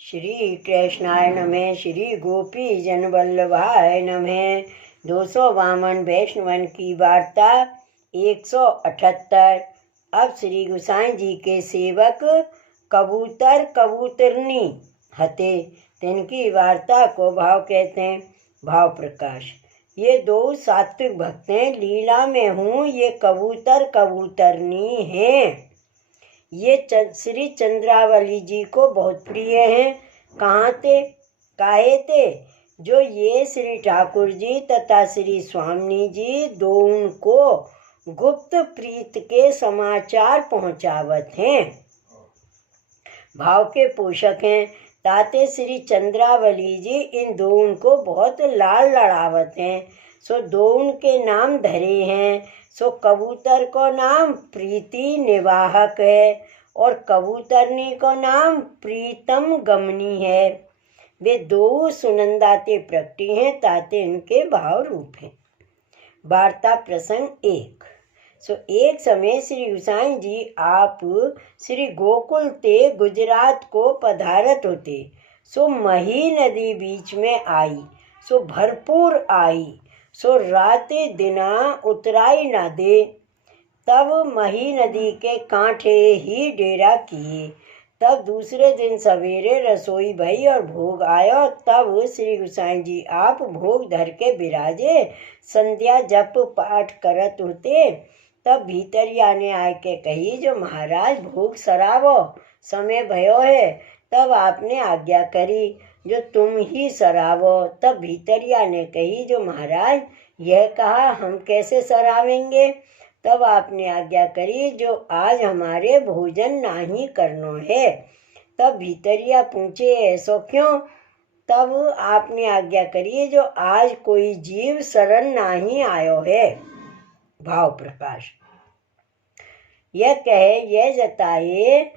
श्री कृष्णाय नमः। श्री गोपी जन वल्लभाय नमः। 252 वैष्णवन की वार्ता 178। अब श्री गोसाई जी के सेवक कबूतर कबूतरनी हते, तिनकी वार्ता को भाव कहते हैं। भाव प्रकाश। ये दो सात्विक भक्त हैं, लीला में हूँ ये कबूतर कबूतरनी हैं। ये श्री चंद्रावली जी को बहुत प्रिय हैं। काहे थे जो ये श्री ठाकुर जी तथा श्री स्वामी जी दोनों को गुप्त प्रीत के समाचार पहुँचावत हैं। भाव के पोषक हैं। ताते श्री चंद्रावली जी इन दोनों को बहुत लाड़ लड़ावत हैं। सो दोनों के नाम धरे हैं। सो कबूतर को नाम प्रीति निवाहक है और कबूतरनी को नाम प्रीतम गमनी है। वे दो सुनंदाते प्रकटी हैं, ताते इनके भाव रूप हैं। वार्ता प्रसंग 1। एक समय श्री गोसाई जी आप श्री गोकुल ते गुजरात को पधारत होते। मही नदी बीच में आई। भरपूर आई। राते दिना उतराई ना दे। तब मही नदी के कांठे ही डेरा किए। तब दूसरे दिन सवेरे रसोई भई और भोग आयो। तब श्री गोसाई जी आप भोग धर के बिराजे। संध्या जप पाठ करत होते। तब भीतरिया ने आय के कही, जो महाराज भोग सरावो, समय भयो है। तब आपने आज्ञा करी, जो तुम ही सरावो। तब भीतरिया ने कही, जो महाराज यह कहा हम कैसे सरावेंगे। तब आपने आज्ञा करी, जो आज हमारे भोजन नाही करनो है। तब भीतरिया पूछे, ऐसो क्यों। तब आपने आज्ञा करी, जो आज कोई जीव शरण नाही आयो है। भाव प्रकाश। यह कहे यह जताए,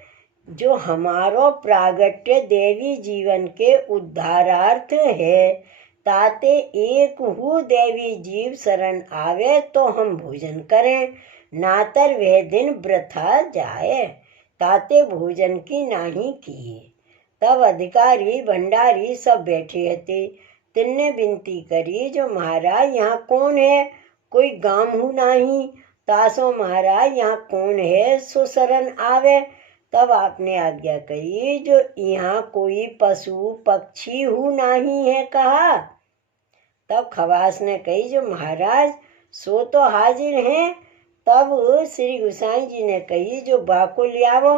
जो हमारो प्रागट्य देवी जीवन के उद्धारार्थ है। ताते एक हु देवी जीव शरण आवे तो हम भोजन करें, नातर वह दिन वृथा जाए। ताते भोजन की नाही किए। तब अधिकारी भंडारी सब बैठे थे। तिनने विनती करी, जो महाराज यहाँ कौन है, कोई गाम हु नहीं। तासो महाराज यहाँ कौन है सो शरण आवे। तब आपने आज्ञा करी, जो यहाँ कोई पशु पक्षी हु नहीं है कहा। तब खवास ने कही, जो महाराज सो तो हाजिर हैं। तब श्री गोसाई जी ने कही, जो बाको लियावो।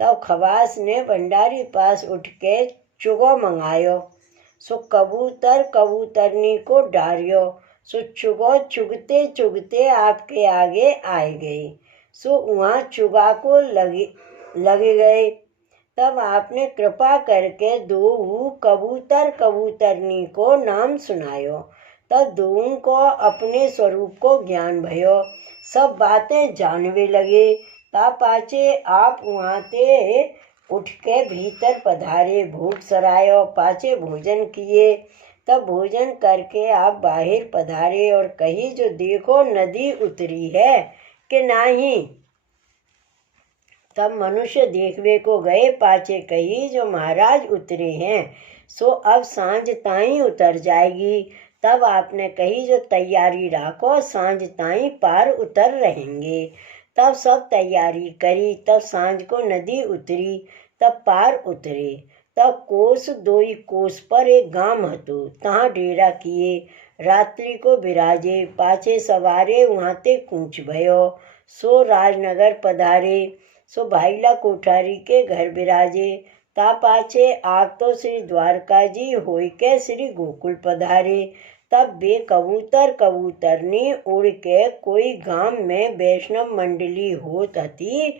तब खवास ने भंडारी पास उठ के चुगो मंगायो। कबूतर कबूतरनी को डारियो। चुगो चुगते चुगते आपके आगे आए गए। वहाँ चुगा को लगे गए। तब आपने कृपा करके दो कबूतर कबूतरनी को नाम सुनायो। तब दोनों को अपने स्वरूप को ज्ञान भयो। सब बातें जानवे लगे। तब पाचे आप वहाँ ते उठ के भीतर पधारे। भूख सरायो। पाचे भोजन किए। तब भोजन करके आप बाहर पधारे और कही, जो देखो नदी उतरी है कि नहीं। तब मनुष्य देखवे को गए। पाचे कही, जो महाराज उतरे हैं। अब सांझ ताई उतर जाएगी। तब आपने कही, जो तैयारी राखो, सांझ ताई पार उतर रहेंगे। तब सब तैयारी करी। तब सांझ को नदी उतरी। तब पार उतरे। तब कोस 2 कोस पर एक गांव हतो, तहाँ डेरा किए। रात्रि को बिराजे। पाछे सवारे वहाँ ते कूच भयो। राजनगर पधारे। भाईला कोठारी के घर बिराजे। ता पाछे आप तो श्री द्वारका जी होय के श्री गोकुल पधारे। तब वे कबूतर कबूतरनी उड़ के कोई गांव में वैष्णव मंडली होत हती,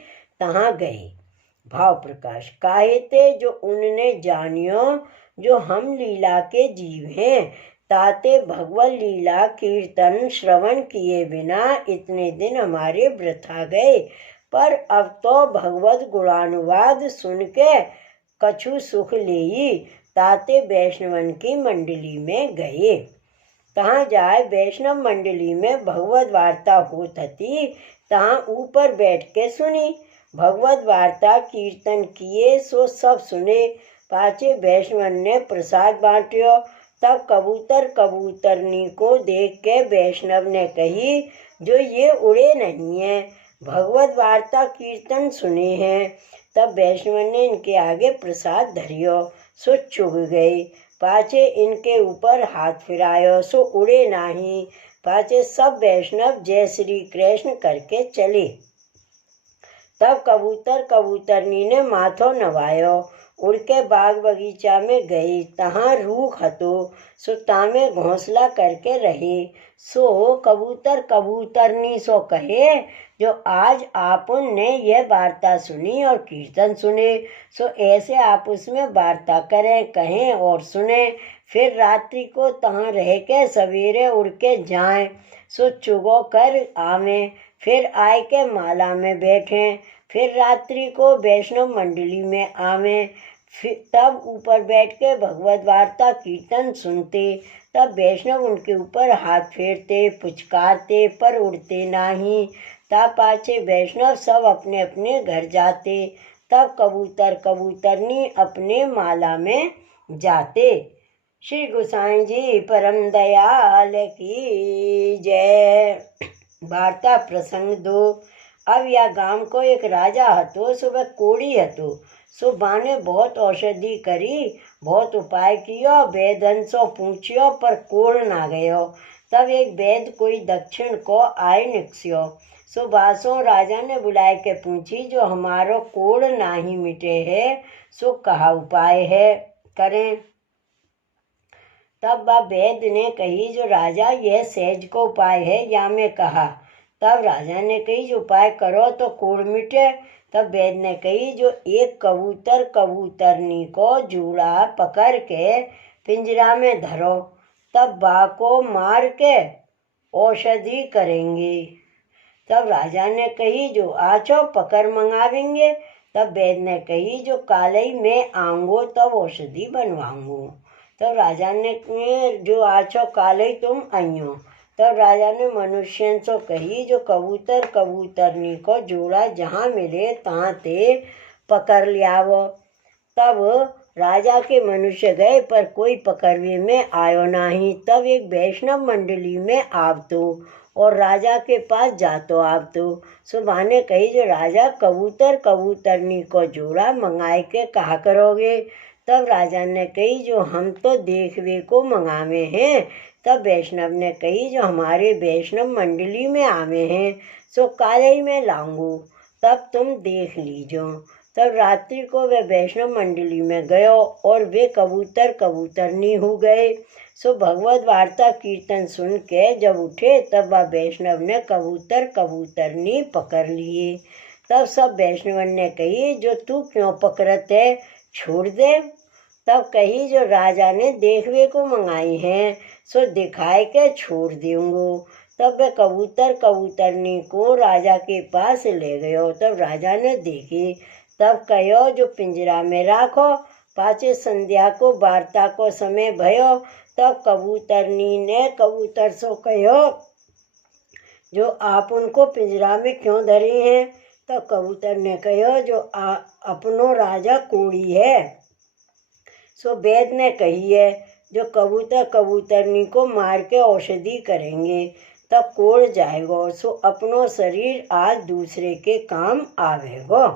तहाँ गए। भाव प्रकाश। काहे ते, जो उनने जानियो, जो हम लीला के जीव हैं। ताते भगवत लीला कीर्तन श्रवण किए बिना इतने दिन हमारे वृथा गए। पर अब तो भगवत गुणानुवाद सुन के कछु सुख लेई। ताते वैष्णवन की मंडली में गए। तहाँ जाए वैष्णव मंडली में भगवत वार्ता होत हती, तहाँ ऊपर बैठ के सुनी। भगवत वार्ता कीर्तन किए। सब सुने। पाछे वैष्णव ने प्रसाद बांटियो। तब कबूतर कबूतरनी को देख के वैष्णव ने कही, जो ये उड़े नहीं है, भगवत वार्ता कीर्तन सुने हैं। तब वैष्णव ने इनके आगे प्रसाद धरियो, सो चुग गए। पाछे इनके ऊपर हाथ फिरायो, सो उड़े नाही। पाछे सब वैष्णव जय श्री कृष्ण करके चले। तब कबूतर कबूतरनी ने माथो नवायो, उड़ के बाग बगीचा में गई। तहाँ रूख हतो, सो तामे घोंसला करके रहे। सो कबूतर कबूतरनी सो कहे, जो आज आपन ने यह वार्ता सुनी और कीर्तन सुने, सो ऐसे आपस में वार्ता करें, कहें और सुने। फिर रात्रि को तहाँ रह के सवेरे उड़ के जाएं, सो चुगो कर आवें। फिर आय के माला में बैठें। फिर रात्रि को वैष्णव मंडली में आवें। फिर तब ऊपर बैठ के भगवत वार्ता कीर्तन सुनते। तब वैष्णव उनके ऊपर हाथ फेरते, पुचकारते, पर उड़ते नहीं। तब पाछे वैष्णव सब अपने अपने घर जाते। तब कबूतर कबूतरनी अपने माला में जाते। श्री गोसाई जी परम दयाल की जय। वार्ता प्रसंग 2। अब या गांव को एक राजा हतो, सो वह कोड़ी हतो। सो बाने बहुत औषधि करी, बहुत उपाय कियो, वैद्यन सो पूछियो, पर कोड़ ना गयो। तब एक वैद्य कोई दक्षिण को आय निकस्यो। सो बासो राजा ने बुलाए के पूछी, जो हमारो कोड़ नाही मिटे है, सो कहा उपाय है करें। तब वह वैद्य ने कही, जो राजा यह सहज को उपाय है, या में कहा। तब राजा ने कही, जो उपाय करो तो कोड़ मिटे। तब वैद्य ने कही, जो एक कबूतर कबूतरनी को जूड़ा पकड़ के पिंजरा में धरो, तब बा को मार के औषधि करेंगे। तब राजा ने कही, जो आछो पकड़ मंगावेंगे। तब वैद्य ने कही, जो कालई में आऊंगो तब औषधि बनवाऊंगो। तब राजा ने जो आछो कालई तुम आइयो। तब राजा ने मनुष्य से कही, जो कबूतर कबूतरनी को जोड़ा जहाँ मिले तहाँ ते पकड़ लियावो। तब राजा के मनुष्य गए, पर कोई पकड़वे में आयो नहीं। तब एक वैष्णव मंडली में आवतो और राजा के पास जातो आवतो। सुबह ने कही, जो राजा कबूतर कबूतरनी को जोड़ा मंगाए के कहा करोगे। तब राजा ने कही, जो हम तो देखवे को मंगावे हैं। तब वैष्णव ने कही, जो हमारे वैष्णव मंडली में आवे हैं, सो काले में लाऊंगो, तब तुम देख लीजो। तब रात्रि को वे वैष्णव मंडली में गयो और वे कबूतर कबूतरनी हो गए। सो भगवत वार्ता कीर्तन सुन के जब उठे, तब वह वैष्णव ने कबूतर कबूतरनी पकड़ लिए। तब सब वैष्णव ने कही, जो तू क्यों पकड़त है, छोड़ दे। तब कही, जो राजा ने देखवे को मंगाई हैं, सो दिखाए के छोड़ दूंगो। तब वे कबूतर कबूतरनी को राजा के पास ले गयो। तब राजा ने देखी। तब कहो, जो पिंजरा में राखो। पाछे संध्या को वार्ता को समय भयो। तब कबूतरनी ने कबूतर सो कहो, जो आप उनको पिंजरा में क्यों धरे हैं। तब कबूतर ने कहो, जो अपनो राजा कोड़ी है। सो वैद्य ने कही है, जो कबूतर कबूतरनी को मार के औषधि करेंगे, तब कोड़ जाएगो। सो अपनो शरीर आज दूसरे के काम आवेगो।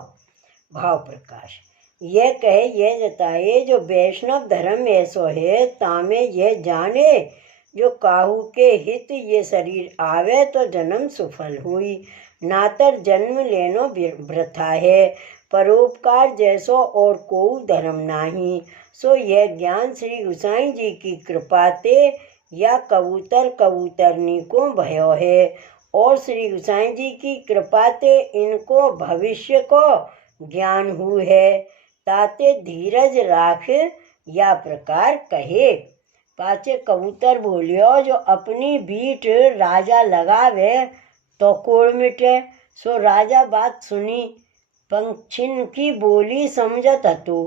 भाव प्रकाश। यह कहे यह जताए, जो वैष्णव धर्म ऐसो है, तामे यह जाने, जो काहू के हित ये शरीर आवे तो जन्म सफल हुई, नातर जन्म लेनो वृथा है। परोपकार जैसो और को धर्म नाही। सो यह ज्ञान श्री गोसाई जी की कृपा ते या कबूतर कबूतरनी को भयो है, और श्री गोसाई जी की कृपा ते इनको भविष्य को ज्ञान हुआ है। ताते धीरज राख या प्रकार कहे। पाचे कबूतर बोलियो, जो अपनी बीट राजा लगावे तो कोड़ मिटे। सो राजा बात सुनी, पंछिन की बोली समझत हतो।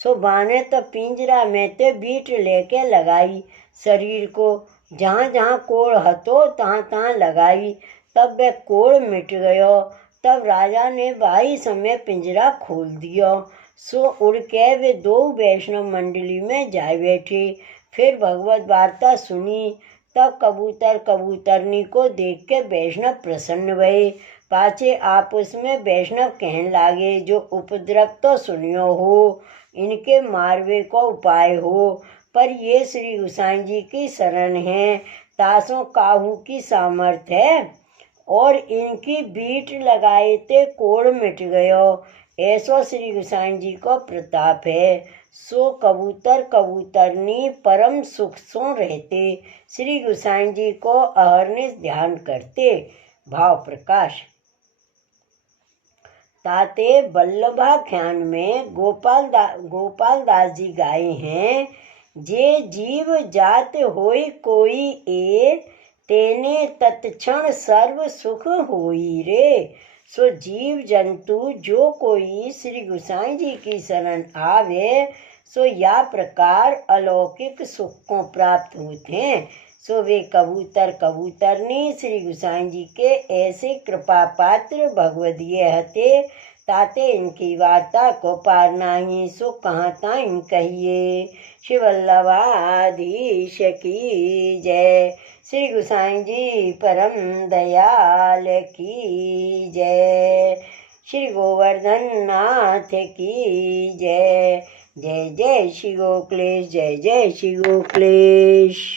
सो बाने तो पिंजरा में ते बीट लेके लगाई, शरीर को जहाँ जहाँ कोड़ हतो तहाँ तहाँ लगाई। तब वह कोड़ मिट गयो। तब राजा ने बाई समय पिंजरा खोल दियो। सो उड़ के वे दो वैष्णव मंडली में जा बैठे। फिर भगवत वार्ता सुनी। तब कबूतर कबूतरनी को देख के वैष्णव प्रसन्न भये। पाछे आपस में वैष्णव कहने लागे, जो उपद्रव तो सुनियो हो, इनके मारवे को उपाय हो। पर ये श्री गोसाई जी की शरण है, तासों काहू की सामर्थ है, और इनकी बीट लगाए ते कोड़ मिट गयो। ऐसो श्री गोसाई जी को प्रताप है। सो कबूतर कबूतरनी परम सुख सो रहते, श्री गोसाई जी को अहरनिश ध्यान करते। भाव प्रकाश। ताते वल्लभाख्यान में गोपाल दास जी गाए हैं, जे जीव जात होई कोई ए, तेने तत्क्षण सर्व सुख होई रे। सो जीव जंतु जो कोई श्री गोसाई जी की शरण आवे, सो या प्रकार अलौकिक सुख को प्राप्त होते हैं। सो वे कबूतर कबूतरनी श्री गोसाई जी के ऐसे कृपा पात्र भगवदीय हते, ताते इनकी वार्ता को पार नाही, सो कहाँ ताईं कहिए। श्री वल्लभाधीश की जय। श्री गोसाई जी परम दयाल की जय। श्री गोवर्धन नाथ की जय। जय जय श्री गोकुलेश, जय जय श्री गोकुलेश।